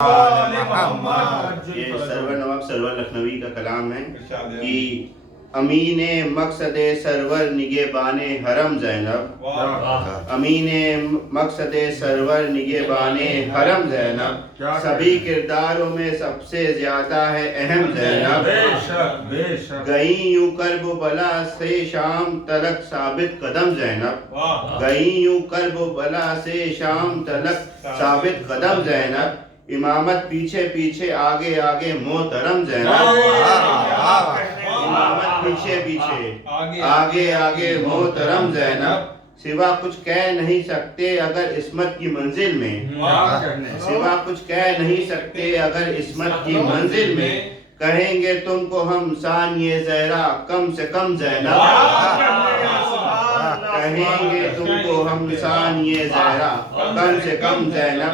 ये सरवर नवाब सरवर लखनवी का कलाम है कि अमीन मकसद सरवर निगेबान हरम ज़ैनब, अमीन मकसद सरवर निगेबान हरम ज़ैनब, सभी किरदारों में सबसे ज्यादा है अहम ज़ैनब, गई यूं कर्ब बला से शाम तलक साबित कदम ज़ैनब, गई यूं कर्ब बला से शाम तलक साबित कदम ज़ैनब, इमामत पीछे पीछे आगे आगे मोहतरम ज़ैनब, इमामत पीछे पीछे आगे आगे मोहतरम ज़ैनब, सिवा कुछ कह नहीं सकते अगर इस्मत की मंजिल में, सिवा कुछ कह नहीं सकते अगर इस्मत की मंजिल में, कहेंगे तुमको हम सानिए ज़हरा कम से कम ज़ैनब, कहेंगे तुमको हम सानिए ज़हरा कम से कम ज़ैनब,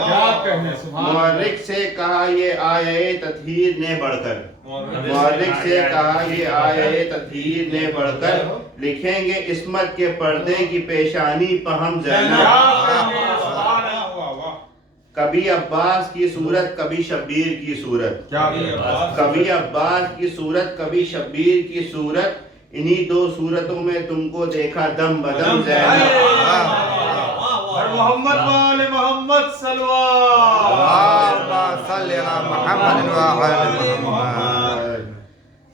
मुअर्रिख से कहा ये आये तत्हीर ने बढ़कर, मुअर्रिख से कहा ये आये तत्हीर ने बढ़कर, लिखेंगे इस्मत के पर्दे की पेशानी पर हम ज़ैनब, कभी अब्बास की सूरत कभी शब्बीर की सूरत, कभी अब्बास की सूरत कभी शब्बीर की सूरत, इन्हीं दो सूरतों में तुमको देखा दम बदम ज़ैनब, मोहम्मद वाले मोहम्मद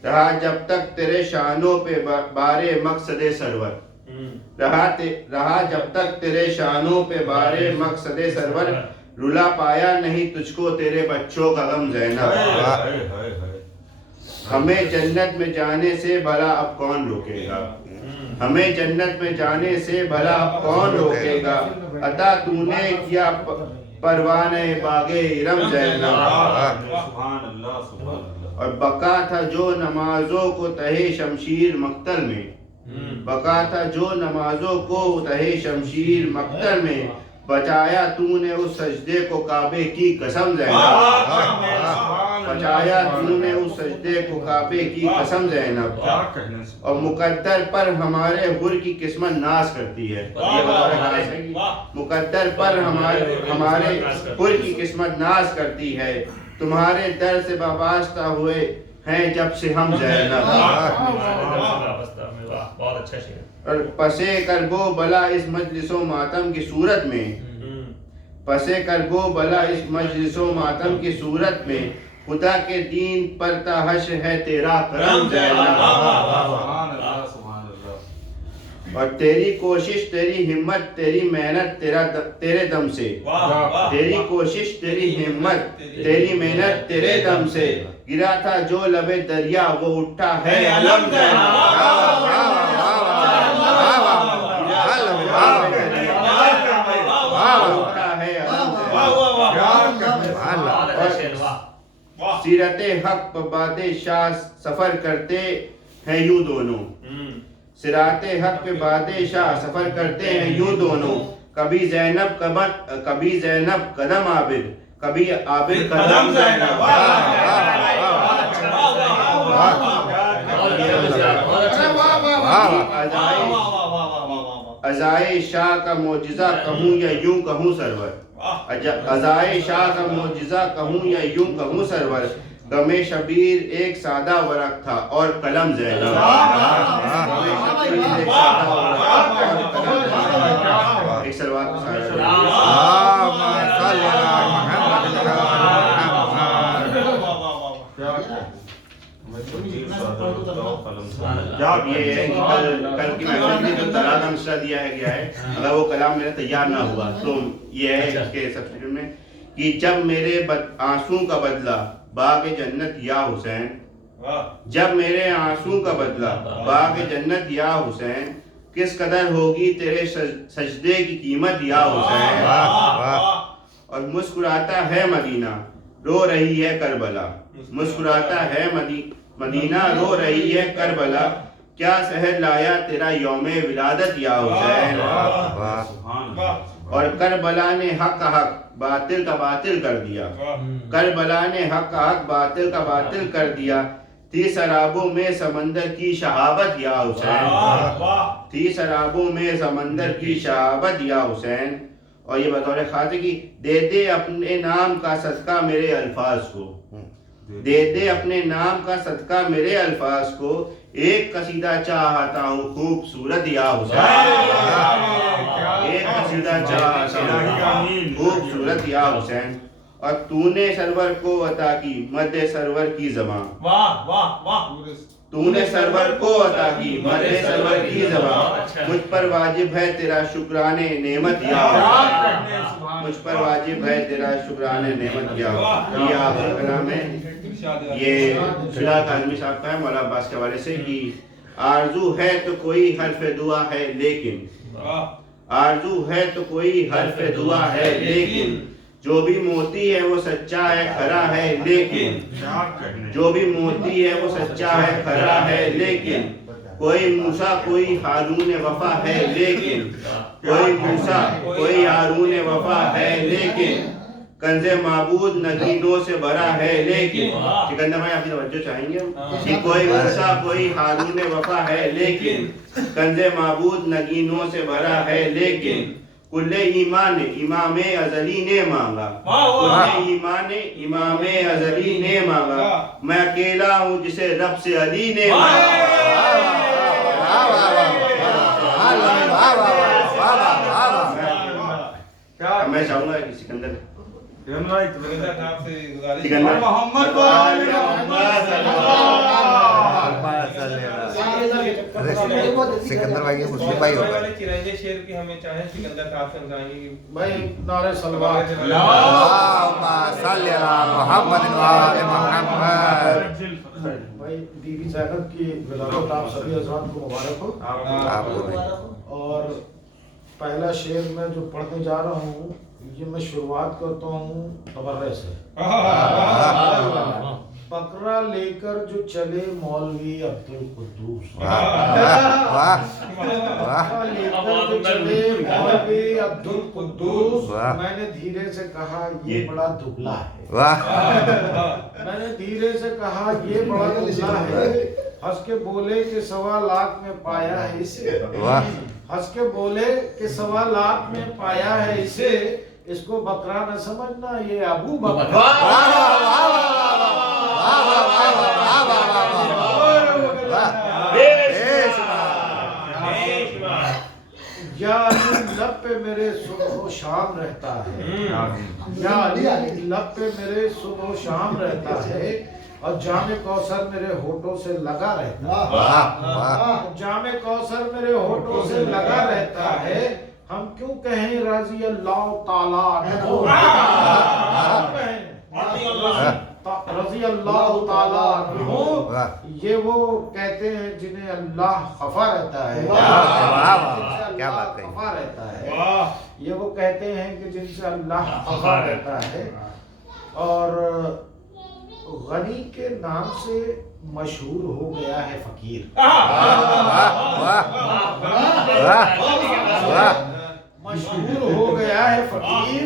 रहा जब तक तेरे शानों पे बारे मकसदे सरवर, रहा जब तक तेरे शानों पे बारे मकसदे सरवर, रुला पाया नहीं तुझको तेरे बच्चों का गम ज़ैनब, हमें जन्नत में जाने से भला अब कौन रोकेगा, हमें जन्नत में जाने से भला अब कौन रोकेगा, अता तूने किया परवाने बागे इरम ज़ैनब, और बका था जो नमाजों को तहे शमशीर मक्तल में, बका था जो नमाजों को तहे शमशीर मक्तल में, बचाया तूने उस सजदे को काबे की कसम ज़ैनब, बचाया तूने उस सजदे को काबे की कसम ज़ैनब, और मुकद्दर पर हमारे हुर की किस्मत नाज करती है, मुकद्दर पर हमारे हुर की किस्मत नाज करती है, तुम्हारे दर से वाबस्ता हुए हैं जब से हम ज़ैनब, बहुत अच्छा शेर। और पसे करबो बला इस मजलिसो मातम की सूरत में, पसे करबो बला इस मजलिसो मातम की सूरत में, खुदा के दीन पर तहश है तेरा करम ज़ैनब, और तेरी कोशिश तेरी हिम्मत तेरी मेहनत तेरे दम से, तेरी कोशिश तेरी हिम्मत तेरी मेहनत तेरे दम से, गिरा था जो लबे दरिया वो उठा है अलम ज़ैनब, सीरते हक बादे शाह सफर करते हैं यूं दोनों, सिराते हक पे बादे शाह सफर करते हैं यूं दोनों, कभी ज़ैनब कदम आबिद, कभी आबिद कदम ज़ैनब, अज़ाए शाह का मोजिज़ा कहूँ या यूं कहूँ सरवर, अज़ाए शाह का मोजिज़ा कहूँ या यूं कहूँ सरवर, गमे शबीर एक सादा वरक था और कलम ज़ैनब, गमे शबीर एक सादा वरक था और कलम ज़ैनब, एक सलवात पे ये है कि कल की महफिल में जो तरा का मिसरा दिया है गया है, अगर वो कलाम मेरा तैयार ना हुआ तो ये है इसके सब्स्टिट्यूट में कि जब मेरे आंसू का बदला बाग जन्नत या हुसैन, जब मेरे आंसू का बदला बाग जन्नत या हुसैन, किस कदर होगी तेरे सजदे की कीमत या हुसैन, और मुस्कुराता है मदीना रो रही है करबला, मुस्कुराता है मदीना रो रही है करबला, क्या शहर लाया तेरा यौमे विलादत या हुसैन, और करबला ने हक का हक बातिल का बातिल कर दिया, करबला ने हक का हक बातिल का बातिल कर दिया, थी शराबों में समंदर की शहाबत या हुसैन, थी शराबों में समंदर की शहाबत या हुसैन, اور یہ بطور خاطر کی دے دے اپنے نام کا صدقہ میرے الفاظ کو، دے دے اپنے نام کا صدقہ میرے الفاظ کو، ایک قصیدہ چاہتا ہوں خوبصورت یا حسین، ایک قصیدہ چاہتا ہوں خوبصورت یا حسین، اور تو نے سرور کو عطا کی مد سرور کی زبان، واہ واہ واہ، تو نے سرور کو عطا کی مد سرور کی زبان، مجھ پر واجب ہے تیرا شکران نعمت یا حسین، مجھ پر واجب ہے تیرا شکران نعمت یا حسین۔ یہ آپ کا کلام ہے، یہ فلا کاظمی صاحب کا ہے مولا عباس کے حوالے سے کہ آرزو ہے تو کوئی حرف دعا ہے لیکن، آرزو ہے تو کوئی حرف دعا ہے لیکن، جو بھی موتی ہے وہ سچا ہے کھرا ہے لیکن، جو بھی موتی ہے وہ سچا ہے کھرا ہے لیکن، کوئی موسیٰ کوئی ہارون وفا ہے لیکن، کوئی موسیٰ کوئی ہارون وفا ہے لیکن، کنز معبود نگینوں سے بھرا ہے لیکن، سکندر بھائی آپ کی توجہ چاہیں گے کہ کوئی موسیٰ کوئی ہارون وفا ہے لیکن، کنز معبود نگینوں سے بھرا ہے لیکن، کل ایمان امام ازلی نے مانگا، کل ایمان امام ازلی نے مانگا، میں اکیلا ہوں جسے رب سے علی نے مانگا۔ میں چاہوں گا کہ سکندر محمد سکندر بھائی کے مسلم بھائی ہو گئے۔ چرنجے شیر کی ہمیں چاہیں سکندر صاحب سے سمجھائیں گے بھائی نعرہ صلوات اللہم صلی علی محمد و آل محمد۔ بھائی بی بی زینب کی ولادت آپ سبھی حضرات کو مبارک ہو۔ آپ کو بھی۔ اور پہلا شعر میں جو پڑھنے جا رہا ہوں یہ میں شروعات کرتا ہوں تبرے سے۔ بکرا لے کر جو چلے مولوی عبدالقدوس، بکرا لے کر جو چلے مولوی عبدالقدوس، میں نے دھیرے سے کہا یہ بڑا دبلا ہے، میں نے دھیرے سے کہا یہ بڑا دبلا ہے، ہنس کے بولے کہ 1.25 لاکھ میں پایا ہے اسے، ہنس کے بولے کہ 1.25 لاکھ میں پایا ہے اسے، اس کو بکرا نہ سمجھنا یہ ابو بکر۔ یا علی لب پہ میرے صبح و شام رہتا ہے، یا علی لب پہ میرے صبح و شام رہتا ہے، اور جام کوثر میرے ہونٹوں سے لگا رہتا ہے، جام کوثر میرے ہونٹوں سے لگا رہتا ہے، ہم کیوں کہیں رضی اللہ تعالیٰ عنہ، رضی اللہ تعالیٰ عنہ، یہ وہ کہتے ہیں جنہیں اللہ خفا رہتا ہے، کیا بات کہی، خفا رہتا ہے، یہ وہ کہتے ہیں کہ جن سے اللہ خفا رہتا ہے۔ اور غنی کے نام سے مشہور ہو گیا ہے فقیر، مشہور ہو گیا ہے فقیر،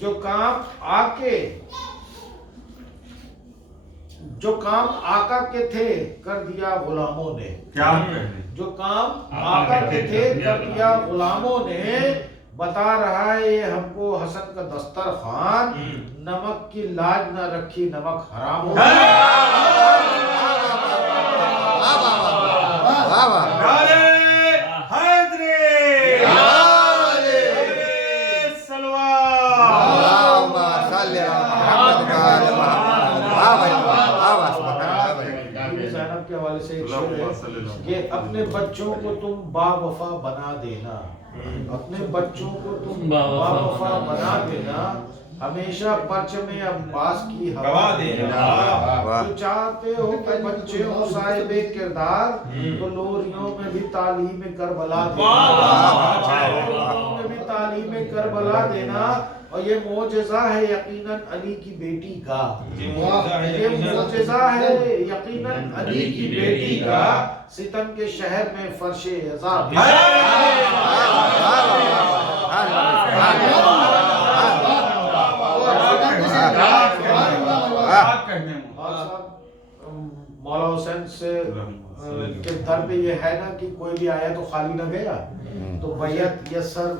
جو کام آقا کے تھے کر دیا غلاموں نے، جو کام آقا کے تھے کر دیا غلاموں نے، بتا رہا ہے یہ ہم کو حسن کا دسترخوان، نمک کی لاج نہ رکھی نمک حرام ہو کے حوالے سے ایک شعر ہے کہ اپنے بچوں کو تم با وفا بنا دینا، اپنے بچوں کو تم با وفا بنا دینا، ہمیشہ پرچم عباس کی ہوا دینا، تو چاہتے ہو کہ بچے ہو صاحب کردار، تو لوریوں میں بھی تعلیم کربلا دینا، لوریوں میں بھی تعلیم کربلا دینا، اور یہ معجزہ ہے یقیناً علی کی بیٹی کا، یہ معجزہ ہے یقیناً علی کی بیٹی کا، ستم کے شہر میں فرش عذاب مولا حسین سے کے در پہ یہ ہے نا کہ کوئی بھی آیا تو خالی نہ گیا، تو بیعت یسر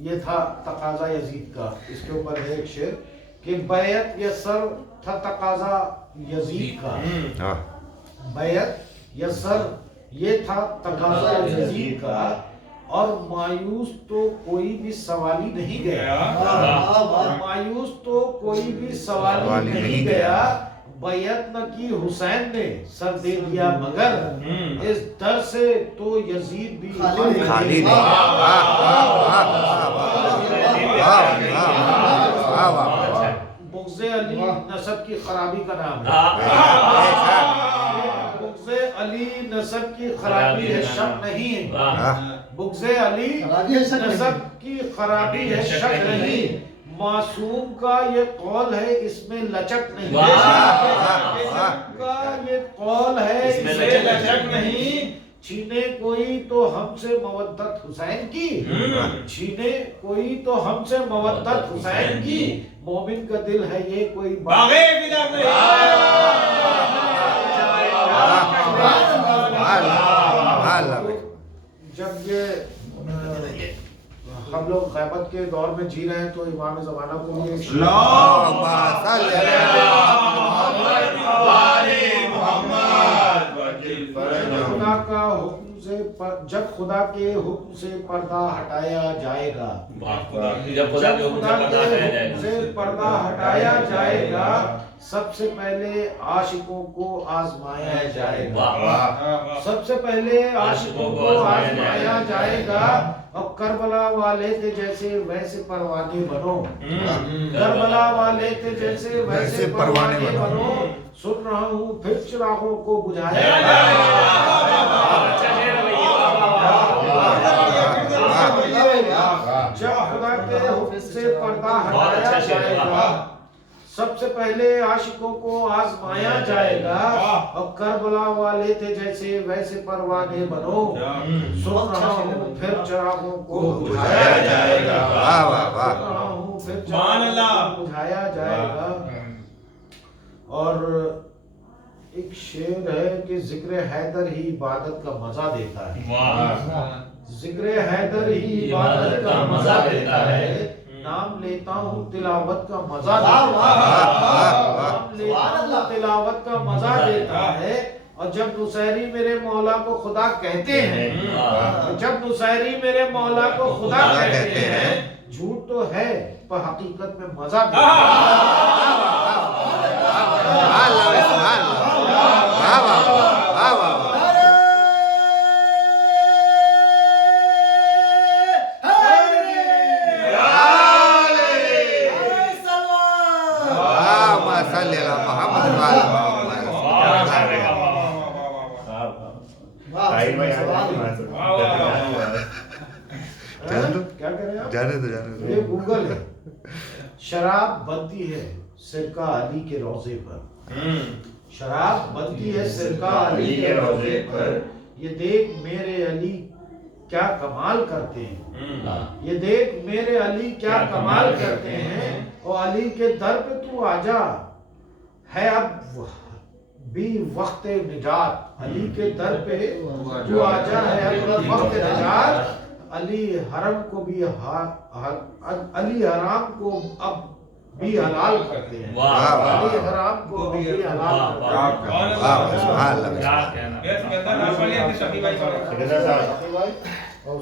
ये था तकाजा यजीद का। इसके ऊपर है एक शेर कि बैत यसर था तकाजा यजीद का। हाँ बैत यसर ये था तकाजा यजीद का, और मायूस तो कोई भी सवाली नहीं गया। मायूस तो कोई भी सवाली नहीं गया। बैत न की हुसैन ने सर दे दिया मगर इस डर से तो यजीद भी खाली नहीं। वाह वाह वाह वाह वाह वाह। बुग़्ज़े अली नसब की खराबी का नाम है। बुग़्ज़े अली नसब की खराबी है, शक नहीं है। बुग़्ज़े अली नसब की खराबी है, शक नहीं। मासूम का ये कौल है, इसमें लचक नहीं। मासूम का ये कौल है, इसमें लचक नहीं। छीने कोई तो हमसे मवद्दत हुसैन की, छीने कोई तो हमसे मवद्दत हुसैन की। मोमिन का दिल है ये कोई जब ये हम लोग ग़ैबत के दौर में जी रहे हैं तो इमाम ज़माना को भी खुदा का हुक्म से जब खुदा के हुक्म से पर्दा हटाया जाएगा, जब खुदा के हुक्म से पर्दा हटाया जाएगा, सबसे पहले आशिकों को आजमाया जाएगा। सबसे पहले आशिकों को आजमाया जाएगा। और करबला वाले थे जैसे वैसे परवाने बनो। करबला वाले थे जैसे वैसे परवाने बनो। सुन रहा हूँ फिर चिरागों को बुझाया जब खुदा के हुक्म से पर्दा हटाया जाएगा, सबसे पहले आशिकों को आजमाया जाएगा। और करबला वाले थे जैसे वैसे परवाने बनो। सुन रहा हूँ फिर चिरागों को बुझाया जाएगा। सुन रहा हूँ फिर चिरागों को बुझाया जाएगा। और एक शेर है कि जिक्र हैदर ही इबादत का मजा देता है। जिक्र हैदर ही इबादत का मजा देता है। नाम लेता हूँ तिलावत का मजा देता है। नाम लेता हूँ तिलावत का मजा देता है। और जब नुसैरी मेरे मौला को खुदा कहते हैं, जब नुसैरी मेरे मौला को खुदा कहते हैं, झूठ तो है पर हकीकत में मजा देता है। क्या कह रहे हैं आप? जाने दो ये गूगल है। शराब बनती है सिरका अली के रोजे पर। शराब बनती है सिरका अली के रोजे पर। ये देख मेरे अली क्या कमाल करते हैं। ये देख मेरे अली क्या कमाल करते हैं। और अली के दर पे तू आजा, है अब भी वक्त निजात। अली के दर पे तू आजा, है अब वक्त निजात। अली हरम को भी अली हराम को अब भी हलाल करते हैं। अली हराम को भी हलाल करते हैं। और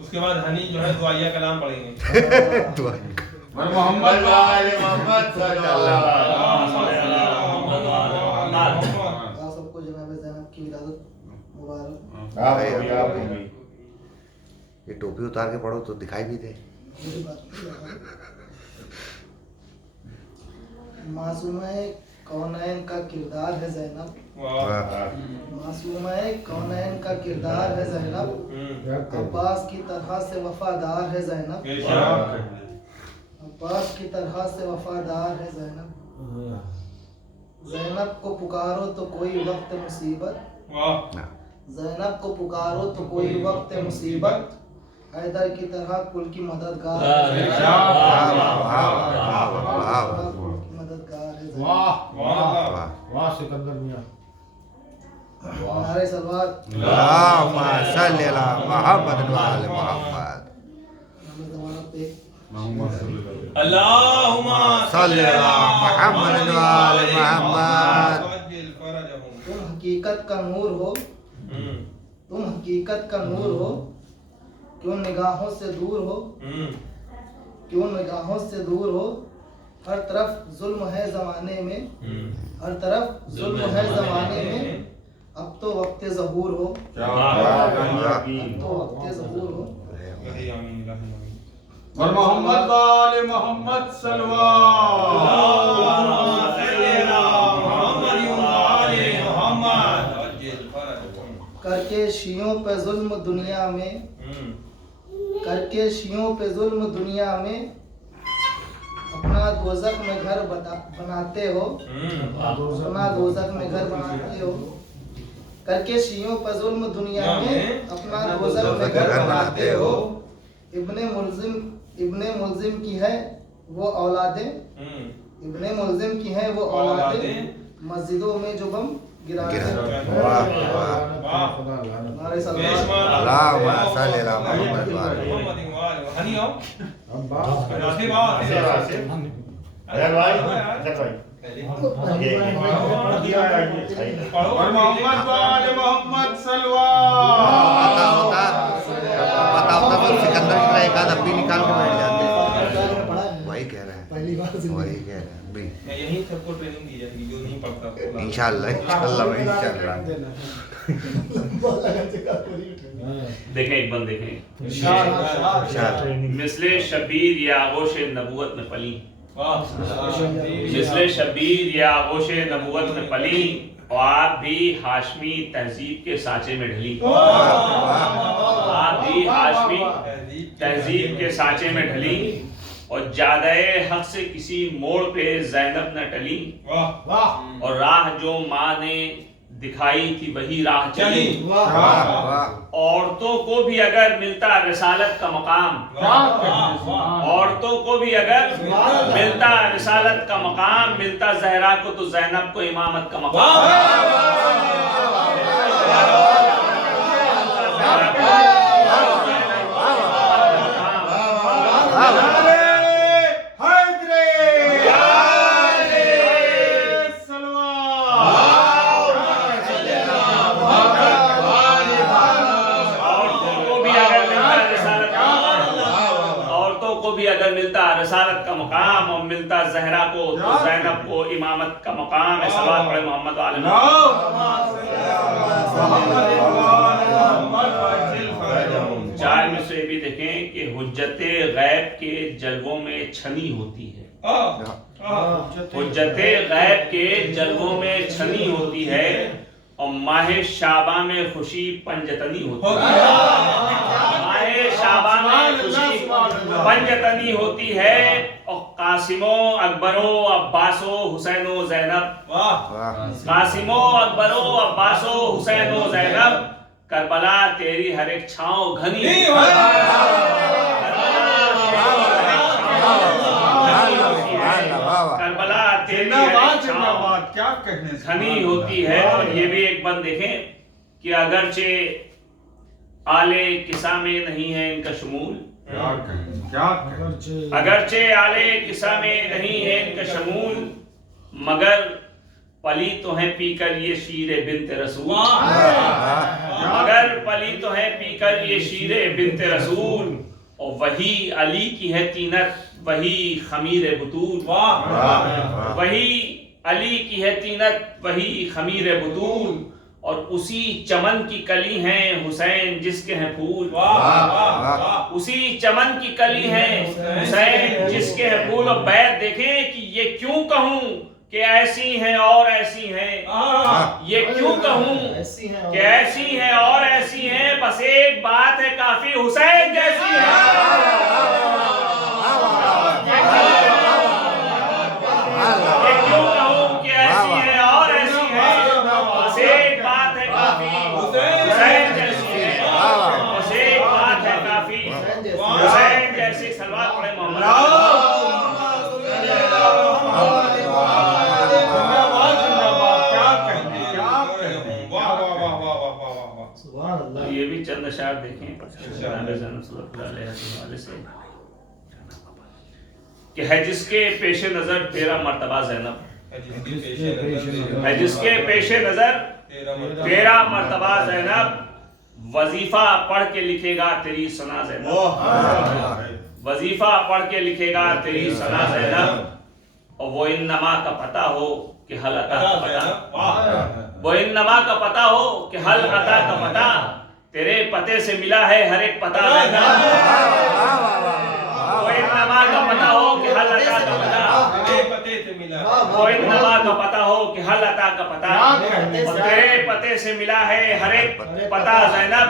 उसके बाद हनी जो है दुआया कलाम पढ़ेंगे। मोहम्मद सबको जनाब ज़ैनब की विलादत मुबारक। ये टोपी उतार के पढ़ो तो दिखाई भी दे। मासूमे कौनैन का किरदार है ज़ैनब। मासूमे कौनैन का किरदार है ज़ैनब। अब्बास की तरह से वफादार है ज़ैनब। अब्बास की तरह से वफादार है ज़ैनब। ज़ैनब को पुकारो तो कोई वक्त मुसीबत। ज़ैनब को पुकारो तो कोई वक्त मुसीबत। हैदर की तरह कुल की मददगार मददगार है। वाह सिकंदर मियां। नारे सलवात। अल्लाहुम्मा सल्ली अला मुहम्मद व आले मुहम्मद। अल्लाहुम्मा सल्ली अला मुहम्मद व आले मुहम्मद। तुम हकीकत का नूर हो, तुम हकीकत का नूर हो, क्यों निगाहों से दूर हो, क्यों निगाहों से दूर हो, हर तरफ जुल्म है ज़माने में, हर तरफ जुल्म है ज़माने में, अब तो वक्त ज़हूर हो, अब तो वक्त ज़हूर हो। और मोहम्मद वाले मोहम्मद करके शियों पे जुल्म दुनिया में, करके शियों पे जुल्म दुनिया में, अपना दोज़ख में घर बनाते हो, अपना दोज़ख में घर बनाते हो। करके शियों पर जुल्म दुनिया में, अपना दोज़ख में घर बनाते हो। इब्ने मुल्जिम की है वो औलादें, इब्ने मुल्जिम की है वो औलादें, मस्जिदों में जो बम गिराते हैं। हमारे अल्लाहुम्मा सल्ली अला मुहम्मद व आले मुहम्मद। और मोहम्मद वाले मोहम्मद पता होता तो सिकंदर की तरह एक आध अब्बी निकाल के बैठ जाते। वही कह रहे हैं, पहली बार वही कह रहे हैं अब्बी। यही सबको ट्रेनिंग दी जाएगी जो नहीं पढ़ता। इंशाल्लाह इंशाल्लाह इंशाल्लाह। देखें एक बंद देखें, इंशाल्लाह। मिसले शबीर या आगोश नबूवत में पली, मिसले शबीर या आगोश नबूवत में पली, और आप भी हाशमी तहजीब के सांचे में ढली, आप भी हाशमी तहजीब के सांचे में ढली, और जादे हक से किसी मोड़ पे ज़ैनब न टली, और राह जो माँ ने दिखाई थी वही राह चली। औरतों को भी अगर मिलता रिसालत का मकाम, औरतों को भी अगर मिलता रिसालत का मकाम, मिलता ज़हरा को तो ज़ैनब को इमामत का मकाम। अगर मिलता रसालत का मकाम और मिलता ज़हरा को तो ज़ैनब को इमामत का मकाम है। सलावत पढ़े मोहम्मद वाले चार में से भी देखें कि हुज्जते गैब के जलवों में छनी होती है, हुज्जते गैब के जलवों में छनी होती है, और माहे शाबा में खुशी पंजतनी होती है, माहे शाबा में खुशी पंजतनी होती है, और कासिमो अकबरो अब्बासो हुसैनो ज़ैनब, कासिमो अकबरो अब्बासो हुसैनो ज़ैनब, करबला तेरी हर एक छाँव घनी, करबला तेरी क्या कहने घनी होती है। और ये भी एक बात देखें कि अगरचे आले किसा में नहीं है इनका शमूल, अगरचे आले किसा में नहीं है इनका शमूल, मगर पली तो है पीकर ये शीरे बिन्ते रसूल, मगर पली तो है पीकर ये शीरे बिन्ते रसूल, और वही अली की है तीनत वही खमीर बुतूल, वही अली की है तीनत वही खमीर बुतूल, और उसी चमन की कली हैं हुसैन जिसके हैं फूल, उसी चमन की कली हैं हुसैन जिसके हैं फूल। और बैत देखें कि ये क्यों कहूं कि ऐसी हैं और ऐसी हैं, ये क्यों कहूं कि ऐसी हैं और ऐसी हैं, बस एक बात है काफी हुसैन जैसी है। ये क्यों कहूं कि ऐसी है और ऐसी है, बस एक बात है काफी हुसैन जैसी है, बस एक बात है काफी हुसैन जैसी। सलवात पढ़े मोहम्मद। ये भी चंद अशार देखें से کہ ہے جس کے پیش نظر تیرا مرتبہ زینب، ہے جس کے پیش نظر تیرا مرتبہ زینب، وظیفہ پڑھ کے لکھے گا تیری ثنا زینب، وظیفہ پڑھ کے لکھے گا تیری ثنا زینب، اور وہ انما کا پتہ ہو کہ حل عطا کا پتہ، وہ انما کا پتہ ہو کہ حل عطا کا پتہ، تیرے پتے سے ملا ہے ہر ایک پتہ زینب، وہ انما کا پتہ ہو کہ حل عطا کا پتہ، وہ انما کا پتہ ہو کہ حل عطا کا پتہ، تیرے پتے سے ملا ہے ہر ایک پتہ زینب،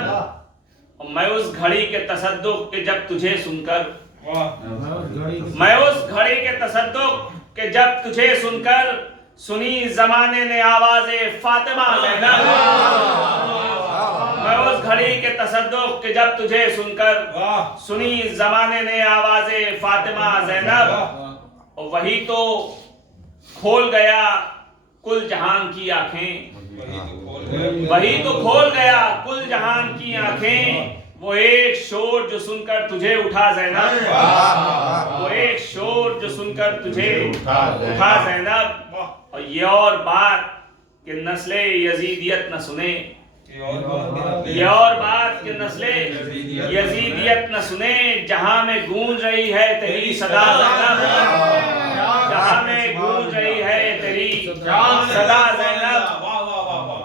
اور میں اس گھڑی کے تصدق کہ جب تجھے سن کر، میں اس گھڑی کے تصدق کہ جب تجھے سن کر سنی زمانے نے آواز فاطمہ زینب، میں اس گھڑی کے تصدق کہ جب تجھے سن کر سنی زمانے نے آواز فاطمہ زینب، اور وہی تو کھول گیا کل جہان کی آنکھیں، وہی تو کھول گیا کل جہان کی آنکھیں، وہ ایک شور جو سن کر تجھے اٹھا زینب، وہ ایک شور جو سن کر تجھے اٹھا زینب، اور یہ اور بات کہ نسل یزیدیت نہ سنے، یہ اور بات کہ نسل یزیدیت نہ سنے، جہاں میں گونج رہی ہے تیری صدا زینب، جہاں میں گونج رہی ہے تیری صدا زینب،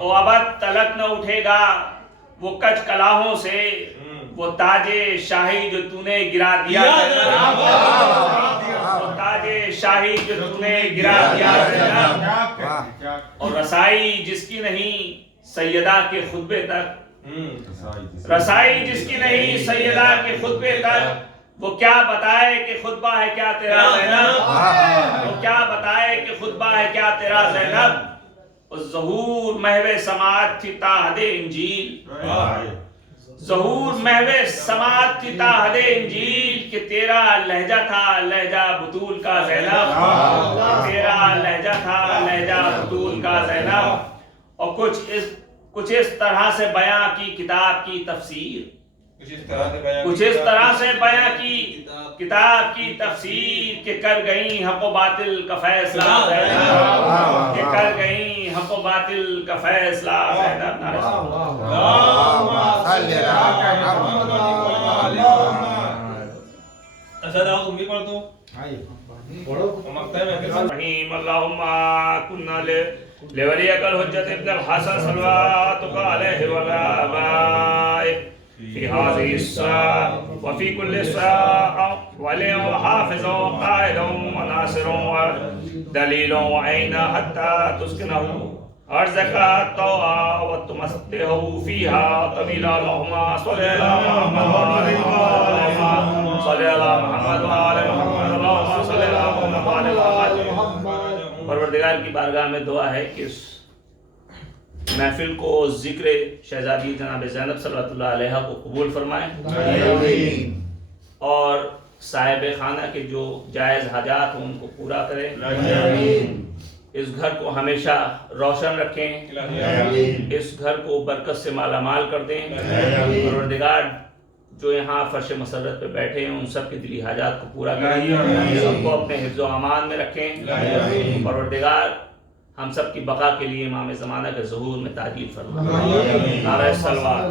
وہ ابد تلک نہ اٹھے گا وہ کچھ کلاہوں سے، وہ تاج شاہی جو تو نے گرا دیا زینب، وہ تاج شاہی جو تو نے گرا دیا زینب، اور رسائی جس کی نہیں سیدہ کے خطبے تک، رسائی جس کی نہیں سیدہ کے خطبے تک، وہ کیا بتائے کہ خطبہ ہے کیا تیرا زینب، وہ کیا بتائے کہ خطبہ ہے کیا تیرا زینب، اور ظہور محو سماعت تھی تاحد انجیل، ظہور محو سماعت تھی تاحد انجیل، کہ تیرا لہجہ تھا لہجہ بطول کا زینب، تیرا لہجہ تھا لہجہ بطول کا زینب، اور کچھ اس طرح سے بیاں کی کتاب کی تفسیر، کچھ اس طرح سے بیاں کی کتاب کی تفسیر، کہ کر گئیں حق و باطل کا فیصلہ زینب، کہ کر گئیں حق و باطل کا فیصلہ زینب۔ رحیم اللہم کننا لولیک الحجت ابن الحسن صلواتک علیہ والآباء فی هذه الساعة وفي كل ساعة ولي وحافظ وقائد وناصر ودليل وعين حتى تسكنه أرزق الطوع وتمسته فيها طويلا اللهم صل على محمد وعلى محمد صل على محمد وعلى محمد اللهم صل على محمد وعلى محمد۔ پروردگار کی بارگاہ میں دعا ہے کہ اس محفل کو ذکر شہزادی جناب زینب صلوات اللہ علیہ کو قبول فرمائیں، اور صاحب خانہ کے جو جائز حاجات ہیں ان کو پورا کریں، اس گھر کو ہمیشہ روشن رکھیں، اس گھر کو برکت سے مالا مال کر دیں، پروردگار جو یہاں فرش مسرت پہ بیٹھے ہیں ان سب کے دلی حاجات کو پورا کریں، سب کو اپنے حفظ و امان میں رکھیں، پروردگار ہم سب کی بقا کے لیے امام زمانہ کے ظہور میں تعجیل فرمائیں۔ نعرہ صلوات۔